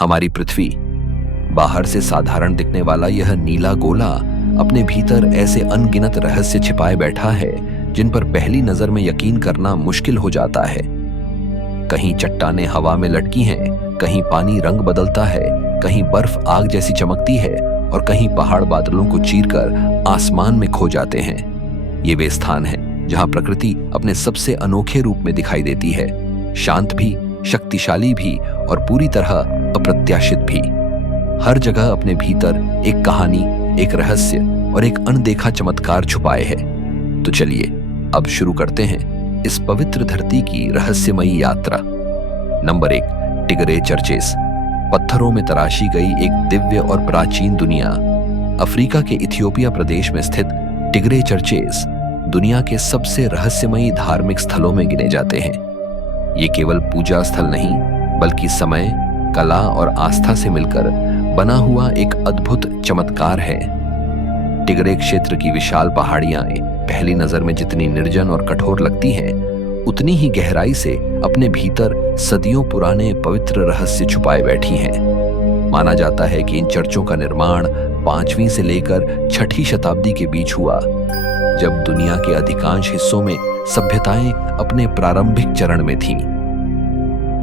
हमारी पृथ्वी, बाहर से साधारण दिखने वाला यह नीला गोला अपने भीतर ऐसे अनगिनत रहस्य छिपाए बैठा है जिन पर पहली नजर में यकीन करना मुश्किल हो जाता है। कहीं चट्टानें हवा में लटकी हैं, कहीं पानी रंग बदलता है, कहीं बर्फ आग जैसी चमकती है और कहीं पहाड़ बादलों को चीरकर आसमान में खो जाते हैं। ये वे स्थान हैं जहां प्रकृति अपने सबसे अनोखे रूप में दिखाई देती है, शांत भी, शक्तिशाली भी और पूरी तरह अप्रत्याशित भी। हर जगह अपने भीतर एक कहानी, एक रहस्य और एक अनदेखा चमत्कार छुपाए है। तो चलिए अब शुरू करते हैं इस पवित्र धरती की रहस्यमयी यात्रा। Number 1, Tigray churches. पत्थरों में तराशी गई एक दिव्य और प्राचीन दुनिया। अफ्रीका के इथियोपिया प्रदेश में स्थित टिगरे चर्चेस दुनिया के सबसे रहस्यमयी धार्मिक स्थलों में गिने जाते हैं। ये केवल पूजा स्थल नहीं, बल्कि समय, कला और आस्था से मिलकर बना हुआ एक अद्भुत चमत्कार है। टिगरे क्षेत्र की विशाल पहाड़ियां पहली नजर में जितनी निर्जन और कठोर लगती हैं, उतनी ही गहराई से अपने भीतर सदियों पुराने पवित्र रहस्य छुपाए बैठी हैं। माना जाता है कि इन चर्चों का निर्माण 5वीं से लेकर 6ठी शताब्दी के बीच हुआ, जब दुनिया के अधिकांश हिस्सों में सभ्यताएं अपने प्रारंभिक चरण में थीं।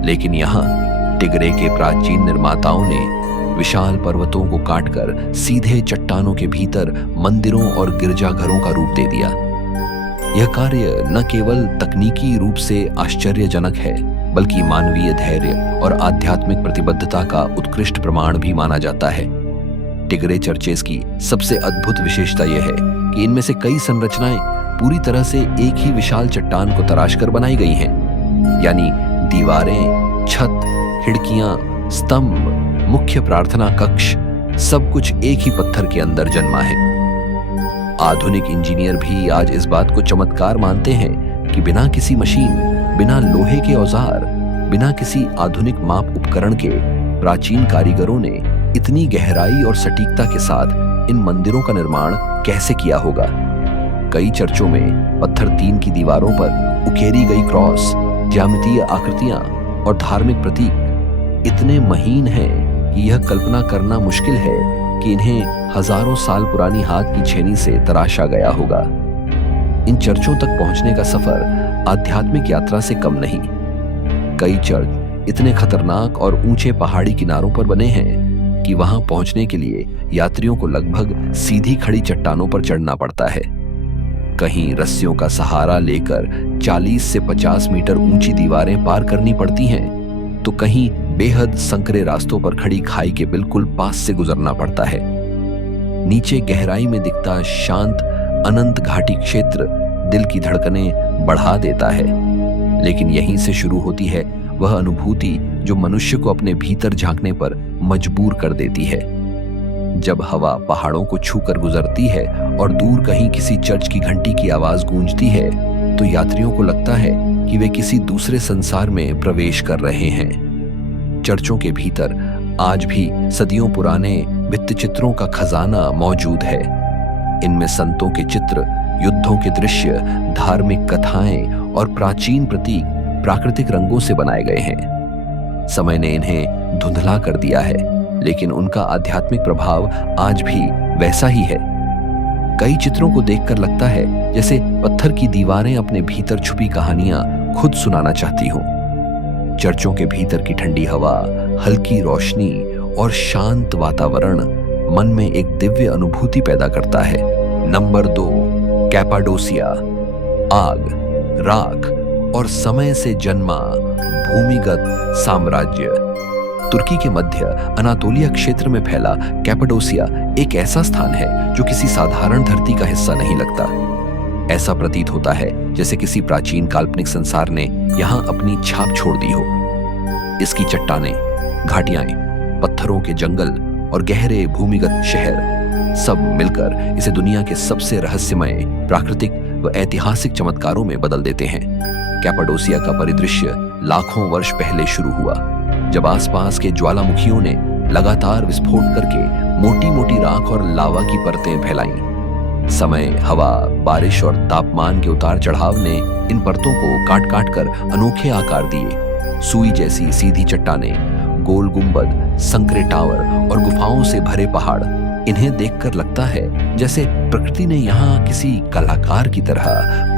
लेकिन यहाँ टिगरे के प्राचीन निर्माताओं ने विशाल पर्वतों को काटकर सीधे चट्टानों के भीतर मंदिरों और गिरजाघरों का रूप दे दिया। यह कार्य न केवल तकनीकी रूप से आश्चर्यजनक है, बल्कि मानवीय धैर्य और आध्यात्मिक प्रतिबद्धता का उत्कृष्ट प्रमाण भी माना जाता है। टिगरे चर्चेस की सबसे अद्भुत विशेषता यह है कि इनमें से कई संरचनाएं पूरी तरह से एक ही विशाल चट्टान को तराशकर बनाई गई हैं। यानी दीवारें, छत, खिड़कियां, स्तंभ, मुख्य प्रार्थना कक्ष, सब कुछ एक ही पत्थर के अंदर जन्मा है। आधुनिक इंजीनियर भी आज इस बात को चमत्कार मानते हैं कि बिना किसी मशीन, बिना लोहे के औजार, बिना किसी आधुनिक माप उपकरण के प्राचीन कारीगरों ने इतनी गहराई और सटीकता के साथ इन मंदिरों का निर्माण कैसे किया होगा। कई चर्चों में पत्थर 3 की दीवारों पर उकेरी गई क्रॉस, ज्यामितीय आकृतियां और धार्मिक प्रतीक इतने महीन हैं कि यह कल्पना करना मुश्किल है कि इन्हें हजारों साल पुरानी हाथ की छेनी से तराशा गया होगा। इन चर्चों तक पहुंचने का सफर आध्यात्मिक यात्रा से कम नहीं। कई चर्च इतने खतरनाक और ऊंचे पहाड़ी किनारों पर बने हैं कि वहां पहुंचने के लिए यात्रियों को लगभग सीधी खड़ी चट्टानों पर चढ़ना पड़ता है। कहीं रस्सियों का सहारा लेकर 40 से 50 मीटर ऊंची दीवारें पार करनी पड़ती हैं, तो कहीं बेहद संकरे रास्तों पर खड़ी खाई के बिल्कुल पास से गुजरना पड़ता है। नीचे गहराई में दिखता शांत अनंत घाटी क्षेत्र दिल की धड़कनें बढ़ा देता है। लेकिन यहीं से शुरू होती है वह अनुभूति जो मनुष्य को अपने भीतर झांकने पर मजबूर कर देती है। जब हवा पहाड़ों को छूकर गुजरती है और दूर कहीं किसी चर्च की घंटी की आवाज गूंजती है, तो यात्रियों को लगता है कि वे किसी दूसरे संसार में प्रवेश कर रहे हैं। चर्चों के भीतर आज भी सदियों पुराने भित्तिचित्रों का खजाना मौजूद है। इनमें संतों के चित्र, युद्धों के दृश्य, धार्मिक कथाएं और प्राचीन प्रतीक प्राकृतिक रंगों से बनाए गए हैं। समय ने इन्हें धुंधला कर दिया है, लेकिन उनका आध्यात्मिक प्रभाव आज भी वैसा ही है। कई चित्रों को देखकर लगता है जैसे पत्थर की दीवारें अपने भीतर छुपी कहानियां खुद सुनाना चाहती हों। चर्चों के भीतर की ठंडी हवा, हल्की रोशनी और शांत वातावरण मन में एक दिव्य अनुभूति पैदा करता है। Number 2, Cappadocia. आग, राख और समय से जन्मा भूमिगत साम्राज्य। तुर्की के मध्य अनातोलिया क्षेत्र में फैला कैपाडोसिया एक ऐसा स्थान है जो किसी साधारण धरती का हिस्सा नहीं लगता। ऐसा प्रतीत होता है जैसे किसी प्राचीन काल्पनिक संसार ने यहां अपनी छाप छोड़ दी हो। इसकी चट्टानें, घाटियां, पत्थरों के जंगल और गहरे भूमिगत शहर सब मिलकर इसे दुनिया के सबसे रहस्यमय, प्राकृतिक व ऐतिहासिक चमत्कारों में बदल देते हैं। कैपाडोसिया का परिदृश्य लाखों वर्ष पहले शुरू हुआ, जब आसपास के ज्वालामुखियों ने लगातार विस्फोट करके मोटी मोटी राख और लावा की परतें फैलाईं। समय, हवा, बारिश और तापमान के उतार चढ़ाव ने इन परतों को काट काट कर अनोखे आकार दिए। सुई जैसी सीधी चट्टानें, गोल गुंबद, संकरे टावर और गुफाओं से भरे पहाड़, इन्हें देखकर लगता है जैसे प्रकृति ने यहाँ किसी कलाकार की तरह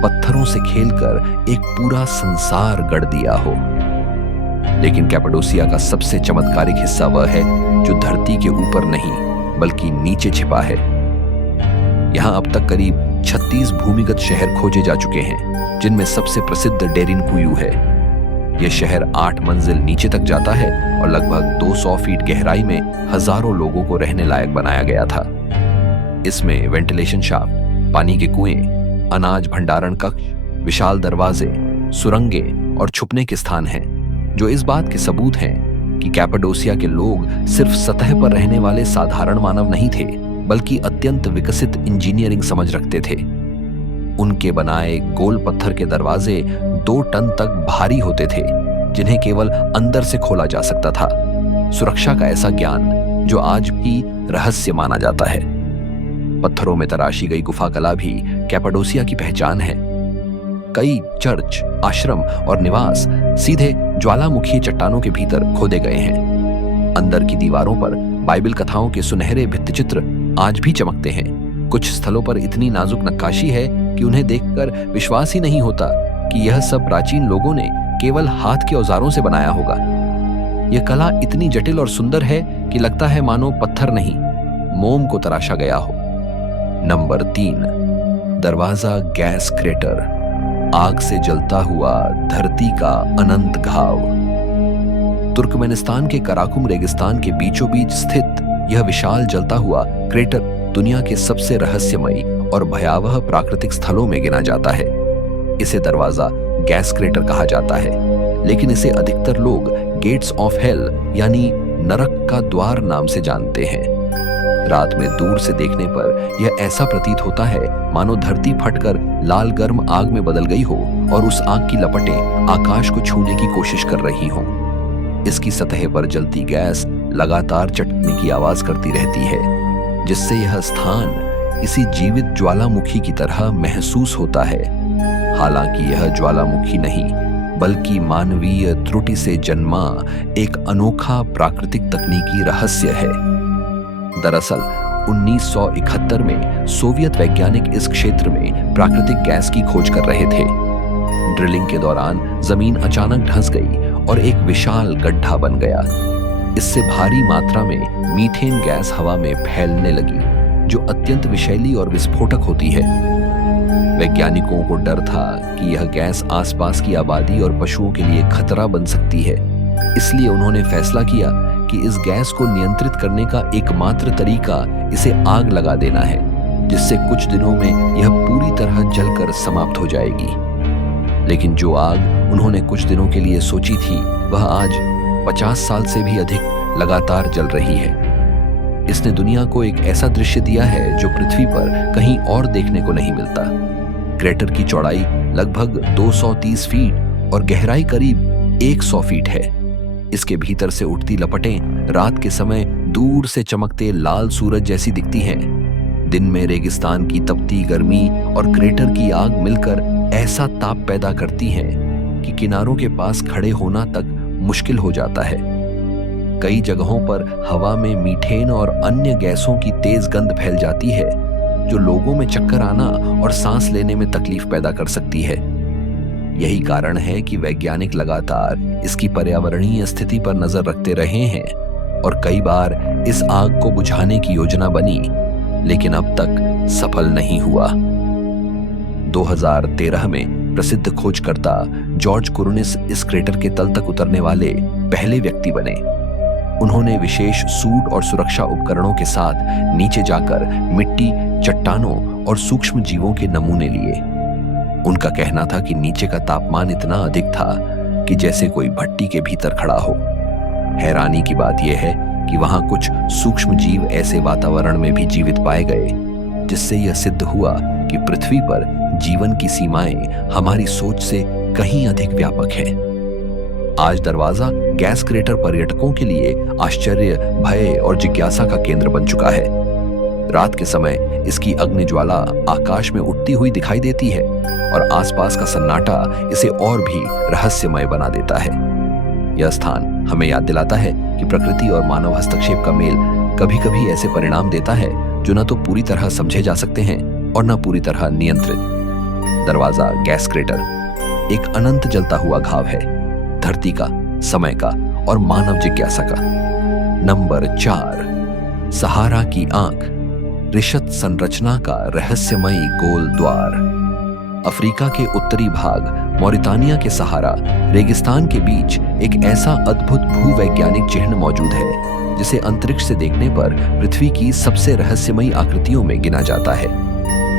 पत्थरों से खेलकर एक पूरा संसार गढ़ दिया हो। लेकिन कैपाडोसिया का सबसे चमत्कारिक हिस्सा वह है जो धरती के ऊपर नहीं बल्कि नीचे छिपा है। यहाँ अब तक करीब 36 भूमिगत शहर खोजे जा चुके हैं, जिनमें सबसे प्रसिद्ध डेरिनकुयू है। यह शहर 8 मंजिल नीचे तक जाता है और लगभग 200 फीट गहराई में हजारों लोगों को रहने लायक बनाया गया था। इसमें वेंटिलेशन शाफ्ट, पानी के कुएं, अनाज भंडारण कक्ष, विशाल दरवाजे, सुरंगें और छुपने के स्थान हैं, जो इस बात के सबूत हैं कि कैपाडोसिया के लोग सिर्फ सतह पर रहने वाले साधारण मानव नहीं थे, बल्कि अत्यंत विकसित इंजीनियरिंग समझ रखते थे। उनके बनाए गोल पत्थर के दरवाजे 2 टन तक भारी होते थे, जिन्हें केवल अंदर से खोला जा सकता था। सुरक्षा का ऐसा ज्ञान जो आज भी रहस्य माना जाता है। पत्थरों में तराशी गई गुफा कला भी कैपाडोसिया की पहचान है। कई चर्च, आश्रम और निवास सीधे ज्वालामुखी चट्टानों के भीतर खोदे गए हैं। अंदर की दीवारों पर बाइबल कथाओं के सुनहरे भित्तिचित्र आज भी चमकते हैं। कुछ स्थलों पर इतनी नाजुक नक्काशी है कि उन्हें देखकर विश्वास ही नहीं होता कि यह सब प्राचीन लोगों ने केवल हाथ के औजारों से बनाया होगा। यह कला इतनी जटिल और सुंदर है कि लगता है मानो पत्थर नहीं, मोम को तराशा गया हो। नंबर 3, दरवाजा गैस क्रेटर, आग से जलता हुआ धरती का अनंत घाव। तुर्कमेनिस्तान के कराकुम रेगिस्तान के बीचों बीच स्थित यह विशाल जलता हुआ क्रेटर दुनिया के सबसे रहस्यमयी और भयावह प्राकृतिक स्थलों में गिना जाता है। इसे दरवाजा गैस क्रेटर कहा जाता है, लेकिन इसे अधिकतर लोग गेट्स ऑफ हेल यानी नरक का द्वार नाम से जानते हैं। रात में दूर से देखने पर यह ऐसा प्रतीत होता है मानो धरती फटकर लाल गर्म आग में बदल गई हो और उस आग की लपटें आकाश को छूने की कोशिश कर रही हों। इसकी सतह पर जलती गैस लगातार चटकने की आवाज करती रहती है, जिससे यह स्थान किसी जीवित ज्वालामुखी की तरह महसूस होता है। हालांकि यह ज्वालामुखी नहीं, बल्कि मानवीय त्रुटि से जन्मा एक अनोखा प्राकृतिक तकनीकी रहस्य है। दरअसल 1971 में सोवियत वैज्ञानिक इस क्षेत्र में प्राकृतिक गैस की खोज कर रहे थे। ड्रिलिंग के दौरान जमीन अचानक धंस गई और एक विशाल गड्ढा बन गया। इससे भारी मात्रा में मीथेन गैस हवा में फैलने लगी, जो अत्यंत विषैली और विस्फोटक होती है। वैज्ञानिकों को डर था कि यह गैस आसपास की आबादी और पशुओं के लिए खतरा बन सकती है। इसलिए उन्होंने फैसला किया कि इस गैस को नियंत्रित करने का एकमात्र तरीका इसे आग लगा देना है, जिससे कुछ दिनों में यह पूरी तरह जलकर समाप्त हो जाएगी। लेकिन जो आग उन्होंने कुछ दिनों के लिए सोची थी, वह आज 50 साल से भी अधिक लगातार जल रही है। इसने दुनिया को एक ऐसा दृश्य दिया है जो पृथ्वी पर कहीं और देखने को नहीं मिलता। क्रेटर की चौड़ाई लगभग 230 फीट और गहराई करीब 100 फीट है। इसके भीतर से उठती लपटें रात के समय दूर से चमकते लाल सूरज जैसी दिखती हैं। दिन में रेगिस्तान की तपती गर्मी और क्रेटर की आग मिलकर ऐसा ताप पैदा करती हैं कि किनारों के पास खड़े होना तक मुश्किल हो जाता है। कई जगहों पर हवा में मीथेन और अन्य गैसों की तेज गंध फैल जाती है, जो लोगों में चक्कर आना और सांस लेने में तकलीफ पैदा कर सकती है। यही कारण है कि वैज्ञानिक लगातार इसकी पर्यावरणीय स्थिति पर नजर रखते रहे हैं और कई बार इस आग को बुझाने की योजना बनी, लेकिन अब तक सफल नहीं हुआ। 2013 में प्रसिद्ध खोजकर्ता जॉर्ज कुर्निस इस क्रेटर के तल तक उतरने वाले पहले व्यक्ति बने। उन्होंने विशेष सूट और सुरक्षा उपकरणों के साथ नीचे जाकर मिट्टी, चट्टानों और सूक्ष्म जीवों के नमूने लिए। उनका कहना था कि नीचे का तापमान इतना अधिक था कि जैसे कोई भट्टी के भीतर खड़ा हो। हैरानी की बात यह है कि वहां कुछ सूक्ष्म जीव ऐसे वातावरण में भी जीवित पाए गए, जिससे यह सिद्ध हुआ कि पृथ्वी पर जीवन की सीमाएं हमारी सोच से कहीं अधिक व्यापक है। आज दरवाजा गैस क्रेटर पर्यटकों के लिए आश्चर्य, भय और जिज्ञासा का केंद्र बन चुका है। रात के समय इसकी अग्निज्वाला आकाश में उठती हुई दिखाई देती है और आसपास का सन्नाटा इसे और भी रहस्यमय बना देता है। यह स्थान हमें याद दिलाता है कि प्रकृति और मानव हस्तक्षेप का मेल कभी कभी ऐसे परिणाम देता है जो न तो पूरी तरह समझे जा सकते हैं और न पूरी तरह नियंत्रित। दरवाजा गैस क्रेटर एक अनंत जलता हुआ घाव है, धरती का, समय का और मानव जिज्ञासा का। नंबर 4, सहारा की आंख, रिशत संरचना का रहस्यमयी गोल द्वार। अफ्रीका के उत्तरी भाग मॉरिटानिया के सहारा रेगिस्तान के बीच एक ऐसा अद्भुत भूवैज्ञानिक चिन्ह मौजूद है जिसे अंतरिक्ष से देखने पर पृथ्वी की सबसे रहस्यमयी आकृतियों में गिना जाता है।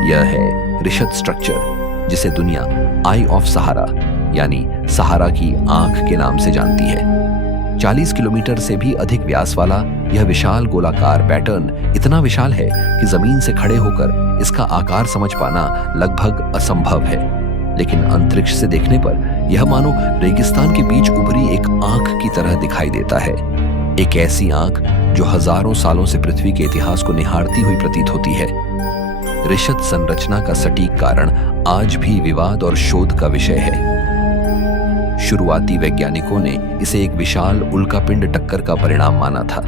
यह है रिशत स्ट्रक्चर, जिसे दुनिया आई ऑफ सहारा यानी सहारा की आंख के नाम से जानती है। 40 किलोमीटर से भी अधिक व्यास वाला यह विशाल गोलाकार पैटर्न इतना विशाल है कि जमीन से खड़े होकर इसका आकार समझ पाना लगभग असंभव है, लेकिन अंतरिक्ष से देखने पर यह मानो रेगिस्तान के बीच उभरी एक आंख की तरह दिखाई देता है। एक ऐसी आंख जो हजारों सालों से पृथ्वी के इतिहास को निहारती हुई प्रतीत होती है। रिशत संरचना का सटीक कारण आज भी विवाद और शोध का विषय है। शुरुआती वैज्ञानिकों ने इसे एक विशाल उल्कापिंड टक्कर का परिणाम माना था,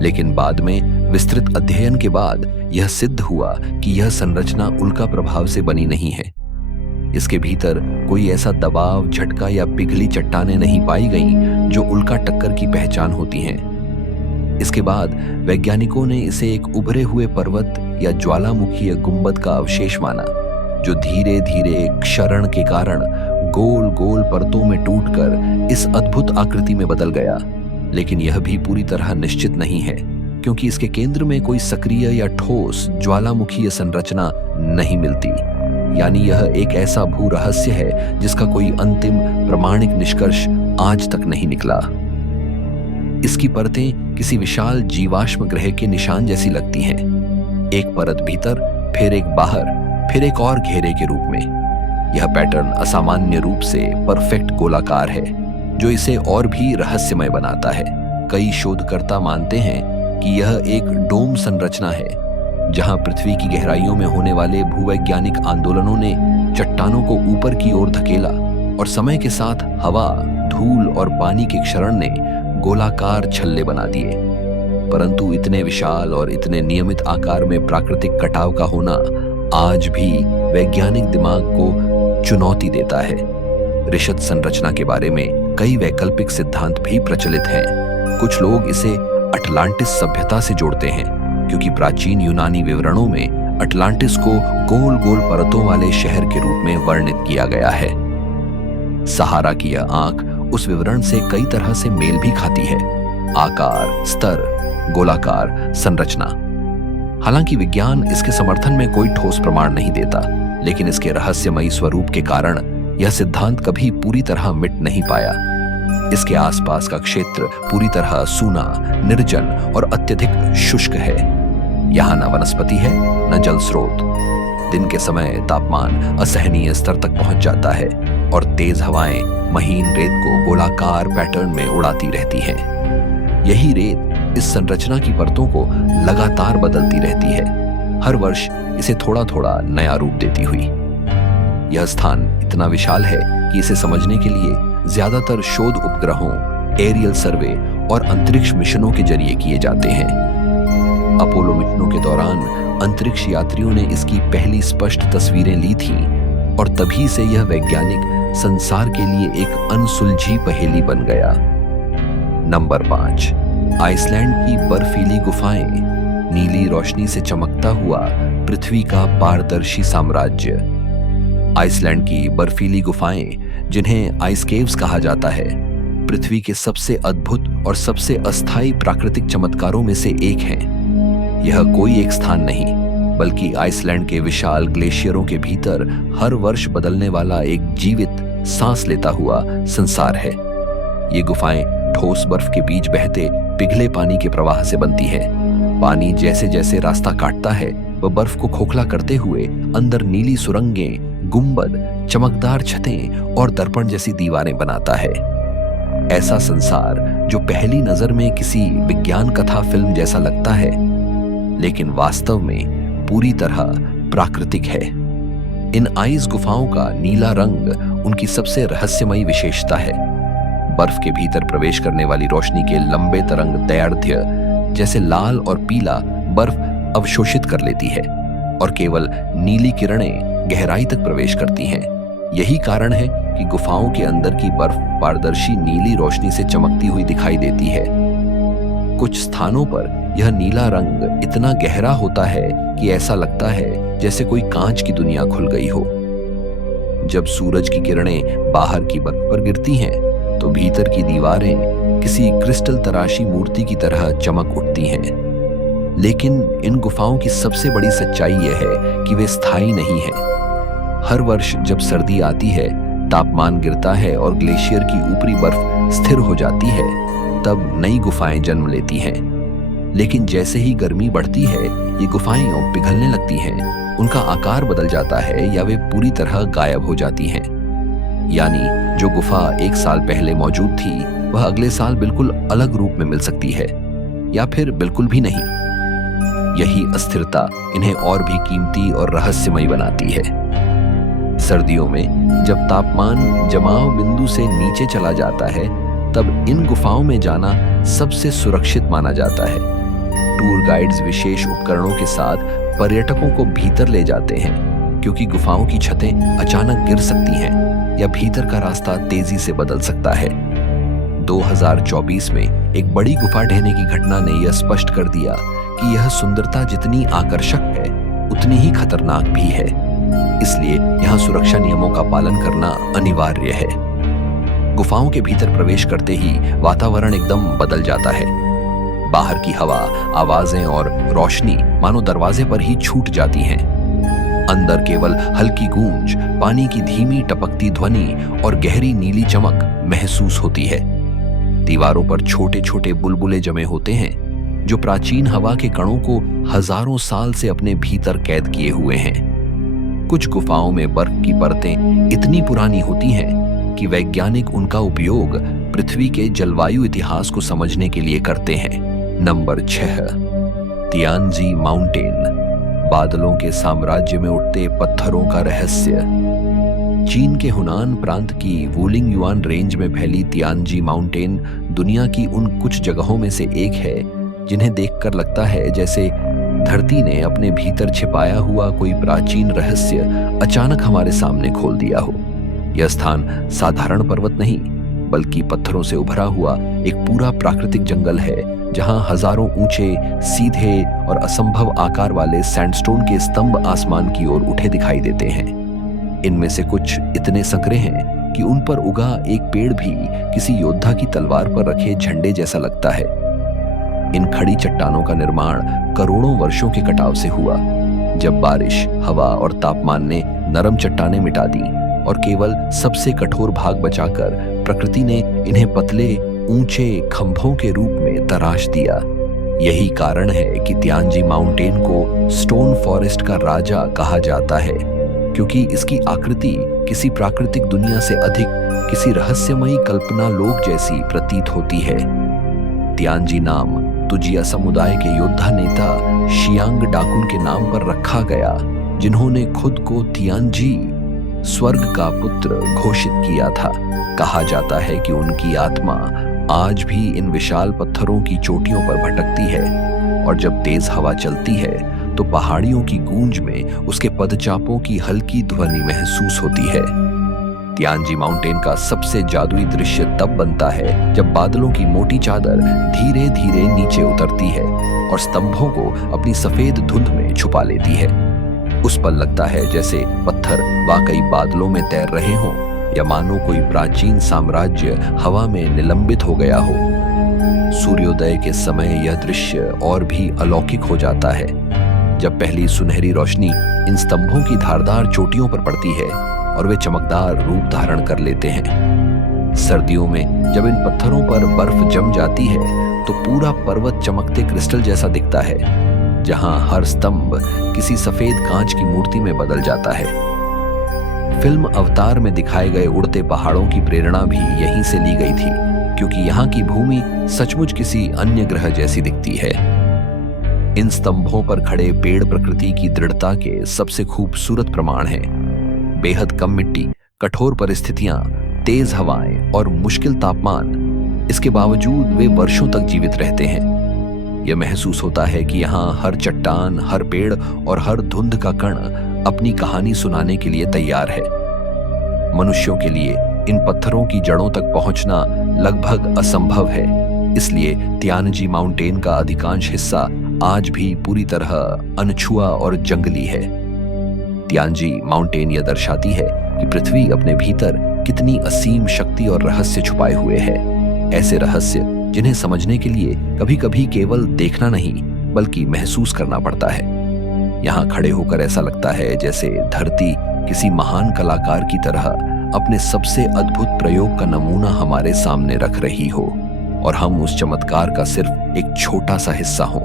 लेकिन बाद में विस्तृत अध्ययन के बाद यह सिद्ध हुआ कि यह संरचना उल्का प्रभाव से बनी नहीं है। इसके भीतर कोई ऐसा दबाव, झटका या पिघली चट्टानें नहीं पाई गईं जो उल्का टक्कर की पहचान होती हैं। इसके बाद वैज्ञानिकों ने इसे एक उभरे हुए पर्वत या ज्वालामुखीय गुंबद का अवशेष माना, जो धीरे धीरे क्षरण के कारण गोल गोल परतों में टूटकर इस अद्भुत आकृति में बदल गया। लेकिन यह भी पूरी तरह निश्चित नहीं है, क्योंकि इसके केंद्र में कोई सक्रिय या ठोस ज्वालामुखीय संरचना नहीं मिलती। यानी यह एक ऐसा भू रहस्य है जिसका कोई अंतिम प्रमाणिक निष्कर्ष आज तक नहीं निकला। इसकी परतें किसी विशाल जीवाश्म ग्रह के निशान जैसी लगती हैं, एक परत भीतर, फिर एक बाहर, फिर एक और घेरे के रूप में। यह पैटर्न असामान्य रूप से परफेक्ट गोलाकार है, जो इसे और भी रहस्यमय बनाता है। कई शोधकर्ता मानते हैं कि यह एक डोम संरचना है, जहां पृथ्वी की गहराइयों में होने वाले भूवैज्ञानिक आंदोलनों ने चट्टानों को ऊपर की ओर धकेला और समय के साथ हवा, धूल और पानी के क्षरण ने गोलाकार छल्ले बना दिए। परंतु इतने विशाल और इतने नियमित आकार में प्राकृतिक कटाव का होना आज भी वैज्ञानिक दिमाग को चुनौती देता है। रिशत संरचना के बारे में कई वैकल्पिक सिद्धांत भी प्रचलित हैं। कुछ लोग इसे अटलांटिस सभ्यता से जोड़ते हैं, क्योंकि प्राचीन यूनानी विवरणों में अटलांटिस को गोल गोल परतों वाले शहर के रूप में वर्णित किया गया है। सहारा की यह आंख उस विवरण से कई तरह से मेल भी खाती है। आकार, स्तर, गोलाकार संरचना। हालांकि विज्ञान इसके समर्थन में कोई ठोस प्रमाण नहीं देता, लेकिन इसके रहस्यमयी स्वरूप के कारण यह सिद्धांत कभी पूरी तरह मिट नहीं पाया। इसके आसपास का क्षेत्र पूरी तरह सूना, निर्जन और अत्यधिक शुष्क है। यहाँ न वनस्पति है, न जल स्रोत। दिन के समय तापमान असहनीय स्तर तक पहुंच जाता है और तेज हवाएं महीन रेत को गोलाकार पैटर्न में उड़ाती रहती हैं। यही रेत इस संरचना की परतों को लगातार बदलती रहती है, हर वर्ष इसे थोड़ा थोड़ा नया रूप देती हुई। यह स्थान इतना विशाल है कि इसे समझने के लिए ज्यादातर शोध उपग्रहों, एरियल सर्वे और अंतरिक्ष मिशनों के जरिए किए जाते हैं। अपोलो मिशनों के दौरान अंतरिक्ष यात्रियों ने इसकी पहली स्पष्ट तस्वीरें ली थीं और तभी से यह वैज्ञानिक संसार के लिए एक अनसुलझी पहेली बन गया। नंबर 5, आइसलैंड की बर्फीली गुफाएं, नीली रोशनी से चमकता हुआ पृथ्वी का पारदर्शी साम्राज्य। आइसलैंड की बर्फीली गुफाएं, जिन्हें आइस केव्स कहा जाता है, पृथ्वी के सबसे अद्भुत और सबसे अस्थायी प्राकृतिक चमत्कारों में से एक हैं। यह कोई एक स्थान नहीं, बल्कि आइसलैंड के विशाल ग्लेशियरों के भीतर हर वर्ष बदलने वाला एक जीवित, सांस लेता हुआ संसार है। ये गुफाएं ठोस बर्फ के बीच बहते पिघले पानी के प्रवाह से बनती हैं। पानी जैसे जैसे रास्ता काटता है, वह बर्फ को खोखला करते हुए अंदर नीली सुरंगें, गुंबद, चमकदार छतें और दर्पण जैसी दीवारें बनाता है। ऐसा संसार जो पहली नजर में किसी विज्ञान कथा फिल्म जैसा लगता है, लेकिन वास्तव में पूरी तरह प्राकृतिक है। इन आइस गुफाओं का नीला रंग उनकी सबसे रहस्यमयी विशेषता है। बर्फ के भीतर प्रवेश करने वाली रोशनी के लंबे तरंग दैर्ध्य जैसे लाल और पीला बर्फ अवशोषित कर लेती है और केवल नीली किरणें गहराई तक प्रवेश करती हैं। यही कारण है कि गुफाओं के अंदर की बर्फ पारदर्शी नीली रोशनी से चमकती हुई दिखाई देती है। कुछ स्थानों पर यह नीला रंग इतना गहरा होता है कि ऐसा लगता है जैसे कोई कांच की दुनिया खुल गई हो। जब सूरज की किरणें बाहर की बर्फ पर गिरती हैं, तो भीतर की दीवारें किसी क्रिस्टल तराशी मूर्ति की तरह चमक उठती हैं। लेकिन इन गुफाओं की सबसे बड़ी सच्चाई यह है कि वे स्थायी नहीं हैं। हर वर्ष जब सर्दी आती है, तापमान गिरता है और ग्लेशियर की ऊपरी बर्फ स्थिर हो जाती है, तब नई गुफाएं जन्म लेती हैं। लेकिन जैसे ही गर्मी बढ़ती है, ये गुफाएं पिघलने लगती हैं, उनका आकार बदल जाता है या वे पूरी तरह गायब हो जाती हैं। यानी जो गुफा एक साल पहले मौजूद थी, वह अगले साल बिल्कुल अलग रूप में मिल सकती है या फिर बिल्कुल भी नहीं। यही अस्थिरता इन्हें और भी कीमती और रहस्यमयी बनाती है। सर्दियों में जब तापमान जमाव बिंदु से नीचे चला जाता है, तब इन गुफाओं में जाना सबसे सुरक्षित माना जाता है। टूर गाइड्स विशेष उपकरणों के साथ पर्यटकों को भीतर ले जाते हैं, क्योंकि गुफाओं की छतें अचानक गिर सकती हैं या भीतर का रास्ता तेजी से बदल सकता है। 2024 में एक बड़ी गुफा ढहने की घटना ने यह स्पष्ट कर दिया कि यह सुंदरता जितनी आकर्षक है, उतनी ही खतरनाक भी है। इसलिए यहाँ सुरक्षा नियमों का पालन करना अनिवार्य है। गुफाओं के भीतर प्रवेश करते ही वातावरण एकदम बदल जाता है। बाहर की हवा, आवाजें और रोशनी मानो दरवाजे पर ही छूट जाती हैं। अंदर केवल हल्की गूंज, पानी की धीमी टपकती ध्वनि और गहरी नीली चमक महसूस होती है। दीवारों पर छोटे छोटे बुलबुले जमे होते हैं, जो प्राचीन हवा के कणों को हजारों साल से अपने भीतर कैद किए हुए हैं। कुछ गुफाओं में बर्फ की परतें इतनी पुरानी होती हैं कि वैज्ञानिक उनका उपयोग पृथ्वी के जलवायु इतिहास को समझने के लिए करते हैं। नंबर 6, तियानजी माउंटेन, बादलों के साम्राज्य में उठते पत्थरों का रहस्य। चीन के हुनान प्रांत की वुलिंग युआन रेंज में फैली तियानजी माउंटेन दुनिया की उन कुछ जगहों में से एक है जिन्हें देखकर लगता है जैसे धरती ने अपने भीतर छिपाया हुआ कोई प्राचीन रहस्य अचानक हमारे सामने खोल दिया हो। यह स्थान साधारण पर्वत नहीं, बल्कि पत्थरों से उभरा हुआ एक पूरा प्राकृतिक जंगल है, जहां हजारों ऊंचे, सीधे और असंभव आकार वाले सैंडस्टोन के स्तंभ आसमान की ओर उठे दिखाई देते हैं। इनमें से कुछ इतने संकरे हैं कि उन पर उगा एक पेड़ भी किसी योद्धा की तलवार पर रखे झंडे जैसा लगता है। इन खड़ी चट्टानों का निर्माण करोड़ों वर्षों के कटाव से हुआ, जब बारिश, हवा और तापमान ने नरम चट्टानें मिटा दी और केवल सबसे कठोर भाग बचाकर प्रकृति ने इन्हें पतले, ऊंचे खंभों के रूप में तराश दिया। यही कारण है कि तियानजी माउंटेन को स्टोन फॉरेस्ट का राजा कहा जाता है, क्योंकि इसकी आकृति किसी प्राकृतिक दुनिया से अधिक किसी रहस्यमयी कल्पना लोक जैसी प्रतीत होती है। तियानजी नाम तुजिया समुदाय के योद्धा नेता शियांग डाकुन के नाम पर रखा गया, जिन्होंने खुद को तियानजी, स्वर्ग का पुत्र, घोषित किया था। कहा जाता है कि उनकी आत्मा आज भी इन विशाल पत्थरों की चोटियों पर भटकती है, और जब तेज हवा चलती है तो पहाड़ियों की गूंज में उसके पदचापों की हल्की ध्वनि महसूस होती है। तियानजी माउंटेन का सबसे जादुई दृश्य तब बनता है जब बादलों की मोटी चादर धीरे धीरे नीचे उतरती है और स्तंभों को अपनी सफेद धुंध में छुपा लेती है। उस पर लगता है जैसे पत्थर वाकई बादलों में तैर रहे हों, या मानो कोई प्राचीन साम्राज्य हवा में निलंबित हो गया हो। सूर्योदय के समय यह दृश्य और भी अलौकिक हो जाता है, जब पहली सुनहरी रोशनी इन स्तंभों की धारदार चोटियों पर पड़ती है और वे चमकदार रूप धारण कर लेते हैं। सर्दियों में जब इन पत्थरों पर बर्फ जम जाती है तो पूरा पर्वत चमकते क्रिस्टल जैसा दिखता है, जहां हर स्तंभ किसी सफेद कांच की मूर्ति में बदल जाता है। फिल्म अवतार में दिखाए गए उड़ते पहाड़ों की प्रेरणा भी यहीं से ली गई थी, क्योंकि यहाँ की भूमि सचमुच किसी अन्य ग्रह जैसी दिखती है। इन स्तंभों पर खड़े पेड़ प्रकृति की दृढ़ता के सबसे खूबसूरत प्रमाण हैं। बेहद कम मिट्टी, कठोर परिस्थितियां, तेज हवाएं और मुश्किल तापमान, इसके बावजूद वे वर्षों तक जीवित रहते हैं। यह महसूस होता है कि यहाँ हर चट्टान, हर पेड़ और हर धुंध का कण अपनी कहानी सुनाने के लिए तैयार है। मनुष्यों के लिए इन पत्थरों की जड़ों तक पहुंचना लगभग असंभव है, इसलिए तियानजी माउंटेन का अधिकांश हिस्सा आज भी पूरी तरह अनछुआ और जंगली है। तियानजी माउंटेन यह दर्शाती है कि पृथ्वी अपने भीतर कितनी असीम शक्ति और रहस्य छुपाए हुए है। ऐसे रहस्य जिन्हें समझने के लिए कभी कभी केवल देखना नहीं बल्कि महसूस करना पड़ता है। यहाँ खड़े होकर ऐसा लगता है जैसे धरती किसी महान कलाकार की तरह अपने सबसे अद्भुत प्रयोग का नमूना हमारे सामने रख रही हो और हम उस चमत्कार का सिर्फ एक छोटा सा हिस्सा हो।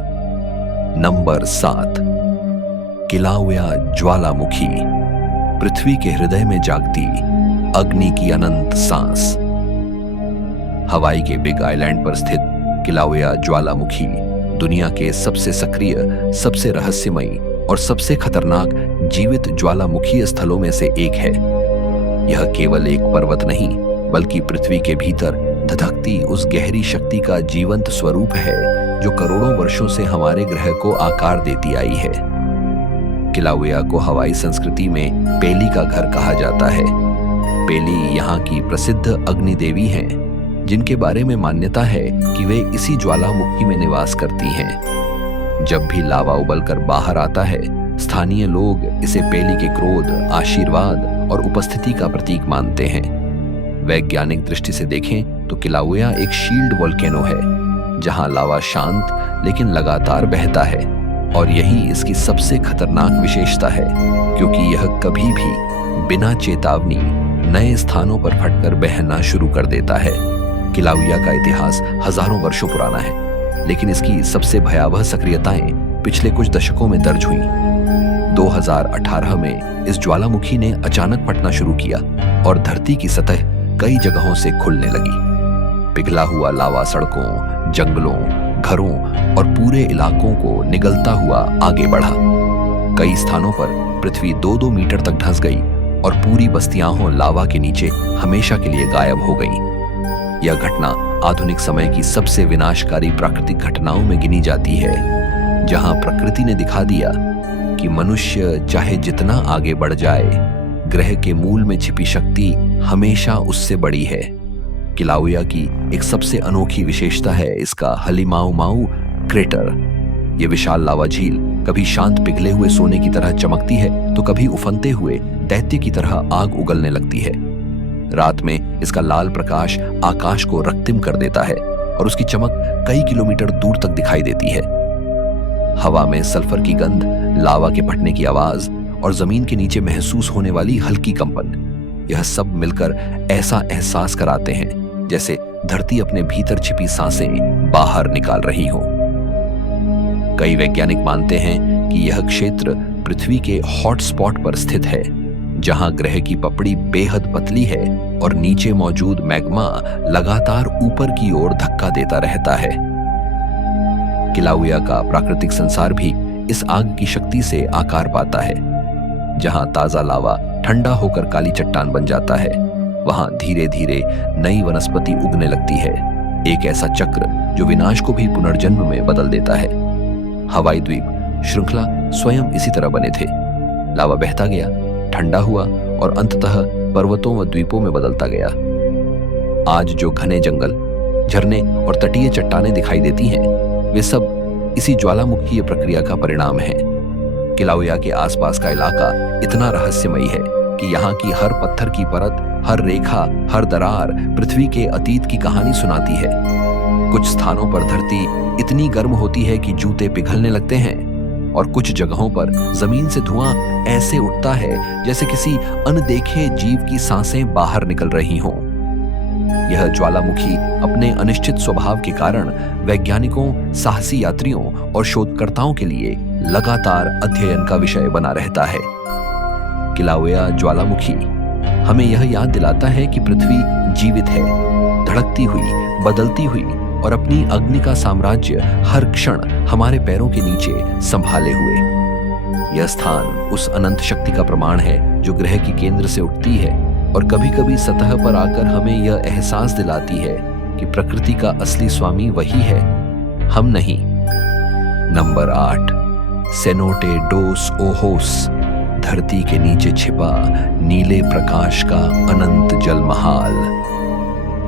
नंबर 7, किलाउया ज्वालामुखी, पृथ्वी के हृदय में जागती अग्नि की अनंत सांस। हवाई के बिग आइलैंड पर स्थित किलाउया ज्वालामुखी दुनिया के सबसे सक्रिय, सबसे रहस्यमयी और सबसे खतरनाक जीवित ज्वालामुखी स्थलों में से एक है। यह केवल एक पर्वत नहीं बल्कि पृथ्वी के भीतर धधकती उस गहरी शक्ति का जीवंत स्वरूप है जो करोड़ों वर्षों से हमारे ग्रह को आकार देती आई है। किलाउया को हवाई संस्कृति में पेली का घर कहा जाता है। पेली यहाँ की प्रसिद्ध अग्नि देवी हैं, जिनके बारे में मान्यता है कि वे इसी ज्वालामुखी में निवास करती हैं। जब भी लावा उबलकर बाहर आता है, स्थानीय लोग इसे पेली के क्रोध, आशीर्वाद और उपस्थिति का प्रतीक मानते हैं। वैज्ञानिक दृष्टि से देखें तो किलाउया एक शील्ड वोल्केनो है, जहां लावा शांत लेकिन लगातार बहता है और यही इसकी सबसे खतरनाक विशेषता है, क्योंकि यह कभी भी बिना चेतावनी नए स्थानों पर फटकर बहना शुरू कर देता है। किलाउया का इतिहास हजारों वर्षों पुराना है, लेकिन इसकी सबसे भयावह सक्रियताएं पिछले कुछ दशकों में दर्ज हुई। 2018 में इस ज्वालामुखी ने अचानक फटना शुरू किया और धरती की सतह कई जगहों से खुलने लगी। पिघला हुआ लावा सड़कों, जंगलों, घरों और पूरे इलाकों को निगलता हुआ आगे बढ़ा। कई स्थानों पर पृथ्वी 2-2 मीटर तक धंस गई और पूरी बस्तियां लावा के नीचे हमेशा के लिए गायब हो गईं। यह घटना आधुनिक समय की सबसे विनाशकारी प्राकृतिक घटनाओं में गिनी जाती है, जहां प्रकृति ने दिखा दिया कि मनुष्य चाहे जितना आगे बढ़ जाए, ग्रह के मूल में छिपी शक्ति हमेशा उससे बड़ी है। किलाउया की एक सबसे अनोखी विशेषता है इसका हलिमाऊ-माऊ क्रेटर। यह विशाल लावा झील कभी शांत पिघले हुए सोने की तरह चमकती है तो कभी उफनते हुए दैत्य की तरह आग उगलने लगती है। रात में इसका लाल प्रकाश आकाश को रक्तिम कर देता है और उसकी चमक कई किलोमीटर दूर तक दिखाई देती है। हवा में सल्फर की गंध, लावा के फटने की आवाज और जमीन के नीचे महसूस होने वाली हल्की कंपन, यह सब मिलकर ऐसा एहसास कराते हैं जैसे धरती अपने भीतर छिपी सांसें बाहर निकाल रही हो। कई वैज्ञानिक मानते हैं कि यह क्षेत्र पृथ्वी के हॉटस्पॉट पर स्थित है, जहां ग्रह की पपड़ी बेहद पतली है और नीचे मौजूद मैग्मा लगातार ऊपर की ओर धक्का देता रहता है। किलाउया का प्राकृतिक संसार भी इस आग की शक्ति से आकार पाता है। जहां ताजा लावा ठंडा होकर काली चट्टान बन जाता है, वहां धीरे धीरे नई वनस्पति उगने लगती है, एक ऐसा चक्र जो विनाश को भी पुनर्जन्म में बदल देता है। हवाई द्वीप श्रृंखला स्वयं इसी तरह बने थे। लावा बहता गया, ठंडा हुआ और अंततः पर्वतों व द्वीपों में बदलता गया। आज जो घने जंगल, झरने और तटीय चट्टानें दिखाई देती हैं, वे सब इसी ज्वालामुखीय प्रक्रिया का परिणाम है। किलाउया के आसपास का इलाका इतना रहस्यमयी है कि यहाँ की हर पत्थर की परत, हर रेखा, हर दरार पृथ्वी के अतीत की कहानी सुनाती है। कुछ स्थानों पर धरती इतनी गर्म होती है कि जूते पिघलने लगते हैं और कुछ जगहों पर जमीन से धुआं ऐसे उठता है जैसे किसी अनदेखे जीव की सांसें बाहर निकल रही हों। यह ज्वालामुखी अपने अनिश्चित स्वभाव के कारण वैज्ञानिकों, साहसी यात्रियों और शोधकर्ताओं के लिए लगातार अध्ययन का विषय बना रहता है। किलाउया ज्वालामुखी हमें यह याद दिलाता है कि पृथ्वी जीवित है, धड़कती हुई, बदलती हुई और अपनी अग्नि का साम्राज्य हर क्षण हमारे पैरों के नीचे संभाले हुए। यह स्थान उस अनंत शक्ति का प्रमाण है जो ग्रह की केंद्र से उठती है और कभी-कभी सतह पर आकर हमें यह एहसास दिलाती है कि प्रकृति का असली स्वामी वही है, हम नहीं। नंबर 8, सेनोटे डोस ओहोस, धरती के नीचे छिपा नीले प्रकाश का अनंत जलमहाल।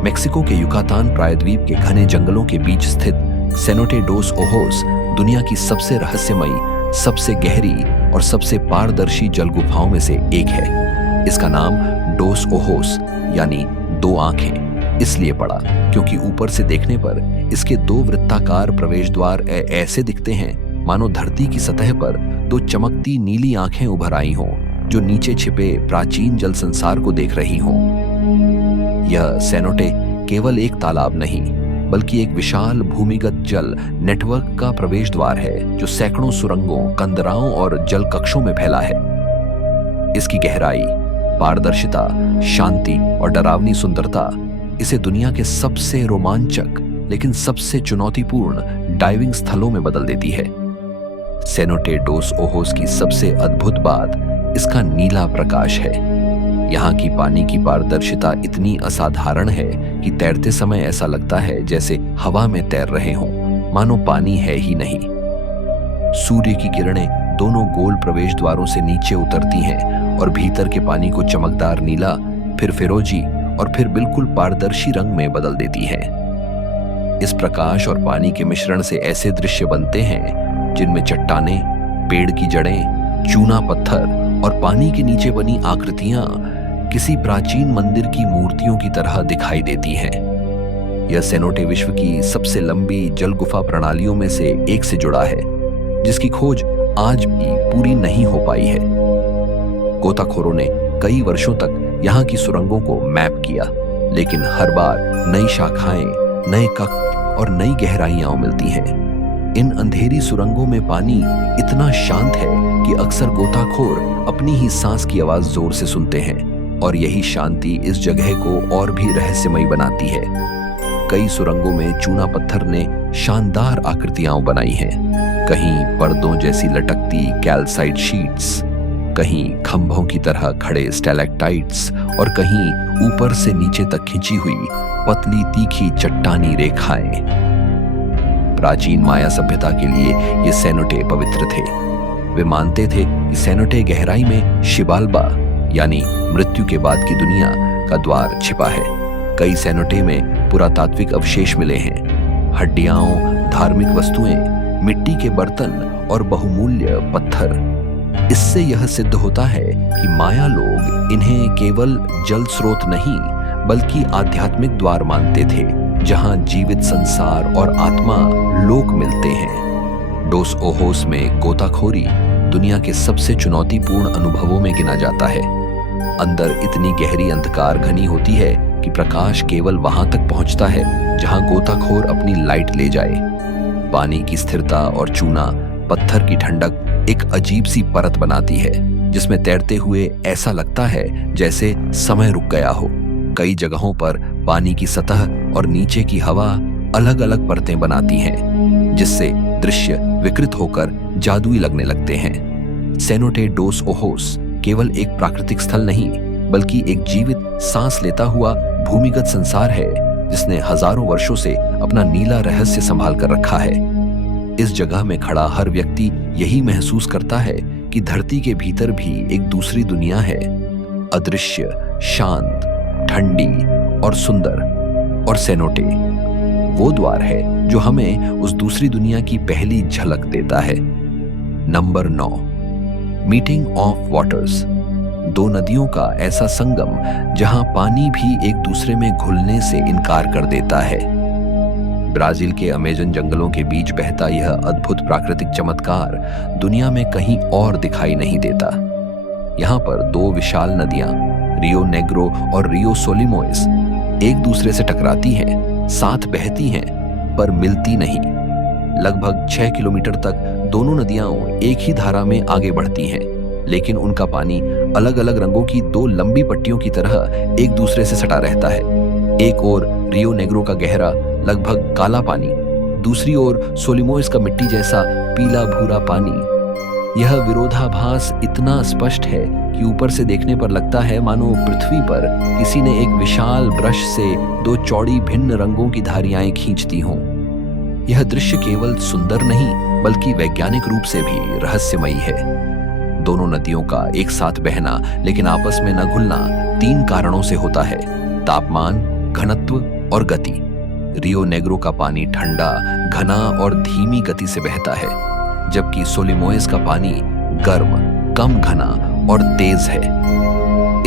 मेक्सिको के युकातान प्रायद्वीप के घने जंगलों के बीच स्थित सेनोटे डोस ओहोस दुनिया की सबसे रहस्यमयी, सबसे गहरी और सबसे पारदर्शी जल गुफाओं में से एक है। इसका नाम डोस ओहोस यानी दो आंखें इसलिए पड़ा क्योंकि ऊपर से देखने पर इसके दो वृत्ताकार प्रवेश द्वार ऐसे दिखते हैं मानो धरती की सतह पर दो चमकती नीली आंखें उभर आई हों जो नीचे छिपे प्राचीन जल संसार को देख रही हों। यह सेनोटे केवल एक तालाब नहीं बल्कि एक विशाल भूमिगत जल नेटवर्क का प्रवेश द्वार है जो सैकड़ों सुरंगों, कंदराओं और जल कक्षों में फैला है। इसकी गहराई, पारदर्शिता, शांति और डरावनी सुंदरता इसे दुनिया के सबसे रोमांचक लेकिन सबसे चुनौतीपूर्ण डाइविंग स्थलों में बदल देती है। सेनोटे डोस ओहोस की सबसे अद्भुत बात इसका नीला प्रकाश है। यहाँ की पानी की पारदर्शिता इतनी असाधारण है कि तैरते समय ऐसा लगता है जैसे हवा में तैर रहे हों, मानो पानी है ही नहीं। सूर्य की किरणें दोनों गोल प्रवेश द्वारों से नीचे उतरती हैं और भीतर के पानी को चमकदार नीला, फिर फिरोजी और फिर बिल्कुल पारदर्शी रंग में बदल देती हैं। इस प्रकाश और पानी के मिश्रण से ऐसे दृश्य बनते हैं जिनमें चट्टानें, पेड़ की जड़ें, चूना पत्थर और पानी के नीचे बनी आकृतियां किसी प्राचीन मंदिर की मूर्तियों की तरह दिखाई देती हैं। यह सेनोटे विश्व की सबसे लंबी जल गुफा प्रणालियों में से एक से जुड़ा है, जिसकी खोज आज भी पूरी नहीं हो पाई है। गोताखोरों ने कई वर्षों तक यहाँ की सुरंगों को मैप किया, लेकिन हर बार नई शाखाएं, नए कक्ष और नई गहराइयां मिलती हैं। इन अंधेरी सुरंगों में पानी इतना शांत है कि अक्सर गोताखोर अपनी ही सांस की आवाज जोर से सुनते हैं, और यही शांति इस जगह को और भी रहस्यमयी बनाती है। कई सुरंगों में चूना पत्थर ने शानदार आकृतियां बनाई हैं, कहीं पर्दों जैसी लटकती कैल्साइट शीट्स, कहीं खंभों की तरह खड़े स्टैलेक्टाइट्स और कहीं ऊपर से नीचे तक खिंची हुई पतली तीखी चट्टानी रेखाएं। प्राचीन माया सभ्यता के लिए ये सेनोटे पवित्र थे। वे मानते थे कि सेनोटे गहराई में शिबाल्बा यानी मृत्यु के बाद की दुनिया का द्वार छिपा है। कई सेनोटे में पुरातात्विक अवशेष मिले हैं, हड्डियां, धार्मिक वस्तुएं, मिट्टी के बर्तन और बहुमूल्य पत्थर। इससे यह सिद्ध होता है कि माया लोग इन्हें केवल जल स्रोत नहीं बल्कि आध्यात्मिक द्वार मानते थे, जहां जीवित संसार और आत्मा लोक मिलते हैं। डोस ओहोस में गोताखोरी दुनिया के सबसे चुनौतीपूर्ण अनुभवों में गिना जाता है। अंदर इतनी गहरी अंधकार घनी होती है कि प्रकाश केवल वहां तक पहुंचता है जहां गोताखोर अपनी लाइट ले जाए। पानी की स्थिरता और चूना पत्थर की ठंडक एक अजीब सी परत बनाती है, जिसमें तैरते हुए ऐसा लगता है जैसे समय रुक गया हो। कई जगहों पर पानी की सतह और नीचे की हवा अलग अलग परतें बनाती हैं, जिससे दृश्य विकृत होकर जादुई लगने लगते हैं। सेनोटे डोस ओहोस केवल एक प्राकृतिक स्थल नहीं बल्कि एक जीवित सांस लेता हुआ भूमिगत संसार है, जिसने हजारों वर्षों से अपना नीला रहस्य संभाल कर रखा है। इस जगह में खड़ा हर व्यक्ति यही महसूस करता है कि धरती के भीतर भी एक दूसरी दुनिया है, अदृश्य, शांत, ठंडी और सुंदर। और सेनोटे वो द्वार है जो हमें उस दूसरी दुनिया की पहली झलक देता है। Number 9, meeting of waters. दो नदियों का ऐसा संगम जहां पानी भी एक दूसरे में घुलने से इनकार कर देता है। ब्राजील के अमेजन जंगलों के बीच बहता यह अद्भुत प्राकृतिक चमत्कार दुनिया में कहीं और दिखाई नहीं देता। यहाँ पर दो विशाल नदियां, रियो नेग्रो और रियो सोलिमोइस, एक दूसरे से टकराती हैं, साथ बहती हैं, पर मिलती नहीं। लगभग 6 किलोमीटर तक दोनों नदियां एक ही धारा में आगे बढ़ती हैं, लेकिन उनका पानी अलग अलग रंगों की दो लंबी पट्टियों की तरह एक दूसरे से सटा रहता है। एक ओर रियो नेग्रो का गहरा लगभग काला पानी, दूसरी ओर सोलिमोइस का मिट्टी जैसा पीला भूरा पानी। यह विरोधाभास इतना स्पष्ट है कि ऊपर से देखने पर लगता है मानो पृथ्वी पर किसी ने एक विशाल ब्रश से दो चौड़ी भिन्न रंगों की धारियां खींचती हों। यह दृश्य केवल सुंदर नहीं बल्कि वैज्ञानिक रूप से भी रहस्यमयी है। दोनों नदियों का एक साथ बहना लेकिन आपस में न घुलना 3 कारणों से होता है: तापमान, घनत्व और गति। रियो नेग्रो का पानी ठंडा, घना और धीमी गति से बहता है, जबकि सोलिमोइस का पानी गर्म, कम घना और तेज है।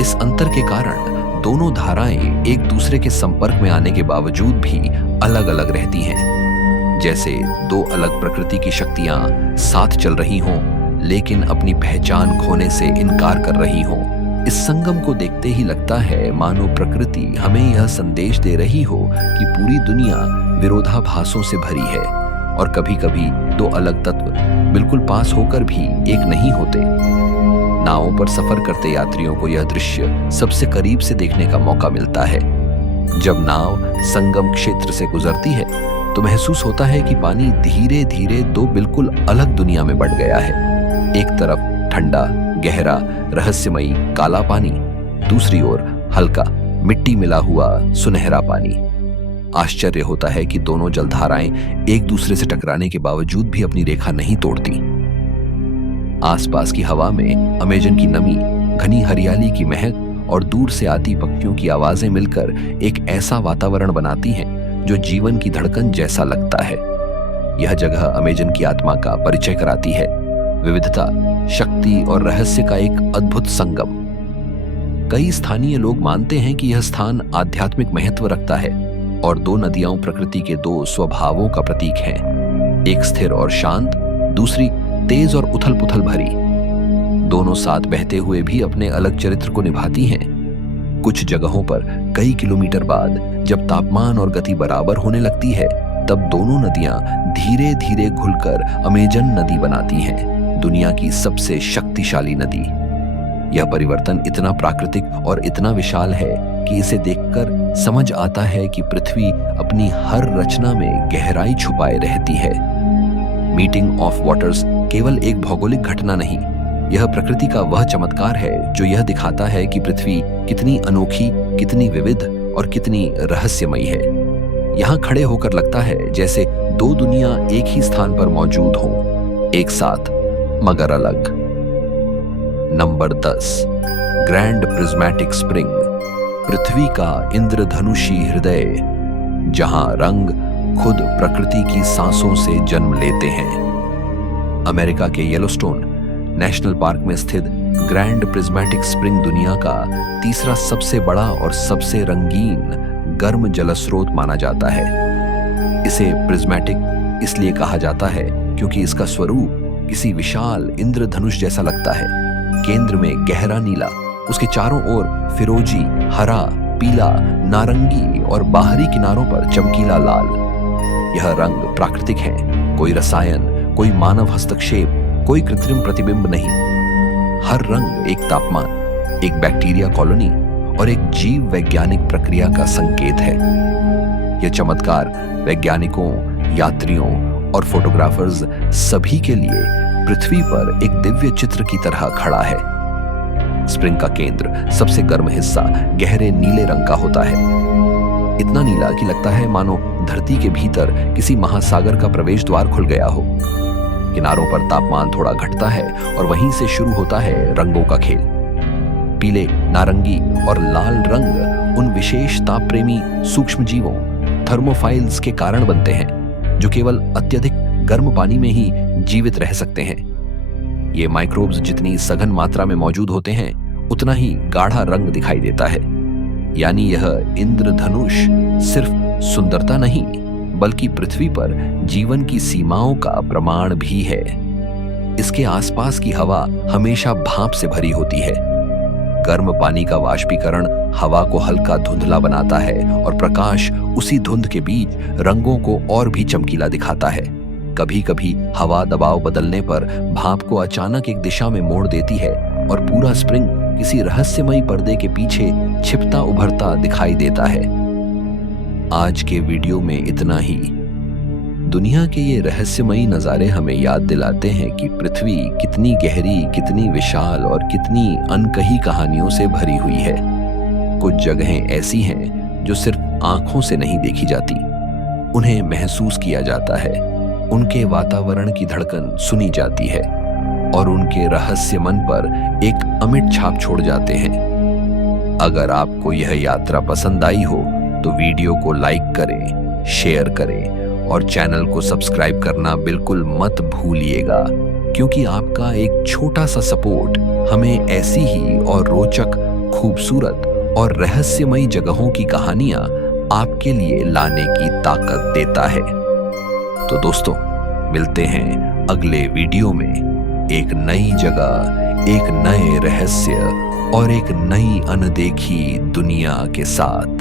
इस अंतर के कारण दोनों धाराएं एक दूसरे के संपर्क में आने के बावजूद भी अलग अलग रहती हैं, जैसे 2 अलग प्रकृति की शक्तियां साथ चल रही हों लेकिन अपनी पहचान खोने से इनकार कर रही हों। इस संगम को देखते ही लगता है मानो प्रकृति हमें यह संदेश दे रही हो कि पूरी दुनिया विरोधाभासों से भरी है और कभी-कभी 2 अलग तत्व बिल्कुल पास होकर भी एक नहीं होते। नावों पर सफर करते यात्रियों को यह दृश्य सबसे करीब से देखने का मौका मिलता है। जब नाव संगम क्षेत्र से गुजरती है तो महसूस होता है कि पानी धीरे धीरे 2 बिल्कुल अलग दुनिया में बढ़ गया है। एक तरफ ठंडा, गहरा, रहस्यमयी काला पानी, दूसरी ओर हल्का, मिट्टी मिला हुआ सुनहरा पानी। आश्चर्य होता है कि दोनों जलधाराएं एक दूसरे से टकराने के बावजूद भी अपनी रेखा नहीं तोड़ती। आसपास की हवा में अमेजन की नमी, घनी हरियाली की महक और दूर से आती पक्षियों की आवाजें मिलकर एक ऐसा वातावरण बनाती हैं जो जीवन की धड़कन जैसा लगता है। यह जगह अमेजन की आत्मा का परिचय कराती है, विविधता, शक्ति और रहस्य का एक अद्भुत संगम। कई स्थानीय लोग मानते हैं कि यह स्थान आध्यात्मिक महत्व रखता है और 2 नदियां प्रकृति के 2 स्वभावों का प्रतीक हैं, एक स्थिर और शांत, दूसरी तेज और उथल-पुथल भरी। दोनों साथ बहते हुए भी अपने अलग चरित्र को निभाती हैं। कुछ जगहों पर कई किलोमीटर बाद जब तापमान और गति बराबर होने लगती है तब दोनों नदियां धीरे धीरे घुलकर अमेजन नदी बनाती हैं, दुनिया की सबसे शक्तिशाली नदी। यह परिवर्तन इतना प्राकृतिक और इतना विशाल है कि इसे देखकर समझ आता है कि पृथ्वी अपनी हर रचना में गहराई छुपाए रहती है। मीटिंग ऑफ वाटर्स केवल एक भौगोलिक घटना नहीं, यह प्रकृति का वह चमत्कार है जो यह दिखाता है कि पृथ्वी कितनी अनोखी, कितनी विविध और कितनी रहस्यमयी है। यहाँ खड़े होकर लगता है जैसे 2 दुनिया एक ही स्थान पर मौजूद हों, एक साथ मगर अलग। नंबर 10, ग्रैंड प्रिज्मेटिक स्प्रिंग, पृथ्वी का इंद्रधनुषी हृदय, जहां रंग खुद प्रकृति की सांसों से जन्म लेते हैं। अमेरिका के येलोस्टोन नेशनल पार्क में स्थित ग्रैंड प्रिज्मेटिक स्प्रिंग दुनिया का तीसरा सबसे बड़ा और सबसे रंगीन गर्म जलस्रोत माना जाता है। इसे प्रिज्मेटिक इसलिए कहा जाता है क्योंकि इसका स्वरूप किसी विशाल इंद्रधनुष जैसा लगता है। केंद्र में गहरा नीला, उसके चारों ओर फिरोजी, हरा, पीला, नारंगी और बाहरी किनारों पर चमकीला लाल। यह रंग प्राकृतिक है, कोई रसायन, कोई मानव हस्तक्षेप, कोई कृत्रिम प्रतिबिंब नहीं। हर रंग एक तापमान, एक बैक्टीरिया कॉलोनी और एक जीव वैज्ञानिक प्रक्रिया का संकेत है। यह चमत्कार वैज्ञानिकों, यात्रियों और फोटोग्राफर्स सभी के लिए पृथ्वी पर एक दिव्य चित्र की तरह खड़ा है। स्प्रिंग का केंद्र, सबसे गर्म हिस्सा, गहरे नीले रंग का होता है, इतना नीला कि लगता है मानो धरती के भीतर किसी महासागर का प्रवेश द्वार खुल गया हो। किनारों पर तापमान थोड़ा घटता है और वहीं से शुरू होता है रंगों का खेल। पीले, नारंगी और लाल रंग उन विशेष ताप प्रेमी सूक्ष्म जीवों, थर्मोफाइल्स के कारण बनते हैं जो केवल अत्यधिक गर्म पानी में ही जीवित रह सकते हैं। ये माइक्रोब्स जितनी सघन मात्रा में मौजूद होते हैं उतना ही गाढ़ा रंग दिखाई देता है। यानी यह इंद्रधनुष सिर्फ सुंदरता नहीं बल्कि पृथ्वी पर जीवन की सीमाओं का प्रमाण भी है। इसके आसपास की हवा हमेशा भाप से भरी होती है। गर्म पानी का वाष्पीकरण हवा को हल्का धुंधला बनाता है और प्रकाश उसी धुंध के बीच रंगों को और भी चमकीला दिखाता है। कभी कभी हवा दबाव बदलने पर भाप को अचानक एक दिशा में मोड़ देती है और पूरा स्प्रिंग किसी रहस्यमयी पर्दे के पीछे छिपता उभरता दिखाई देता है। आज के वीडियो में इतना ही। दुनिया के ये रहस्यमयी नज़ारे हमें याद दिलाते हैं कि पृथ्वी कितनी गहरी, कितनी विशाल और कितनी अनकही कहानियों से भरी हुई है। कुछ जगहें ऐसी हैं जो सिर्फ आंखों से नहीं देखी जाती, उन्हें महसूस किया जाता है, उनके वातावरण की धड़कन सुनी जाती है और उनके रहस्य मन पर एक अमिट छाप छोड़ जाते हैं। अगर आपको यह यात्रा पसंद आई हो तो वीडियो को लाइक करें, शेयर करें और चैनल को सब्सक्राइब करना बिल्कुल मत भूलिएगा, क्योंकि आपका एक छोटा सा सपोर्ट हमें ऐसी ही और रोचक, खूबसूरत और रहस्यमयी जगहों की कहानियां आपके लिए लाने की ताकत देता है। तो दोस्तों, मिलते हैं अगले वीडियो में एक नई जगह, एक नए रहस्य और एक नई अनदेखी दुनिया के साथ।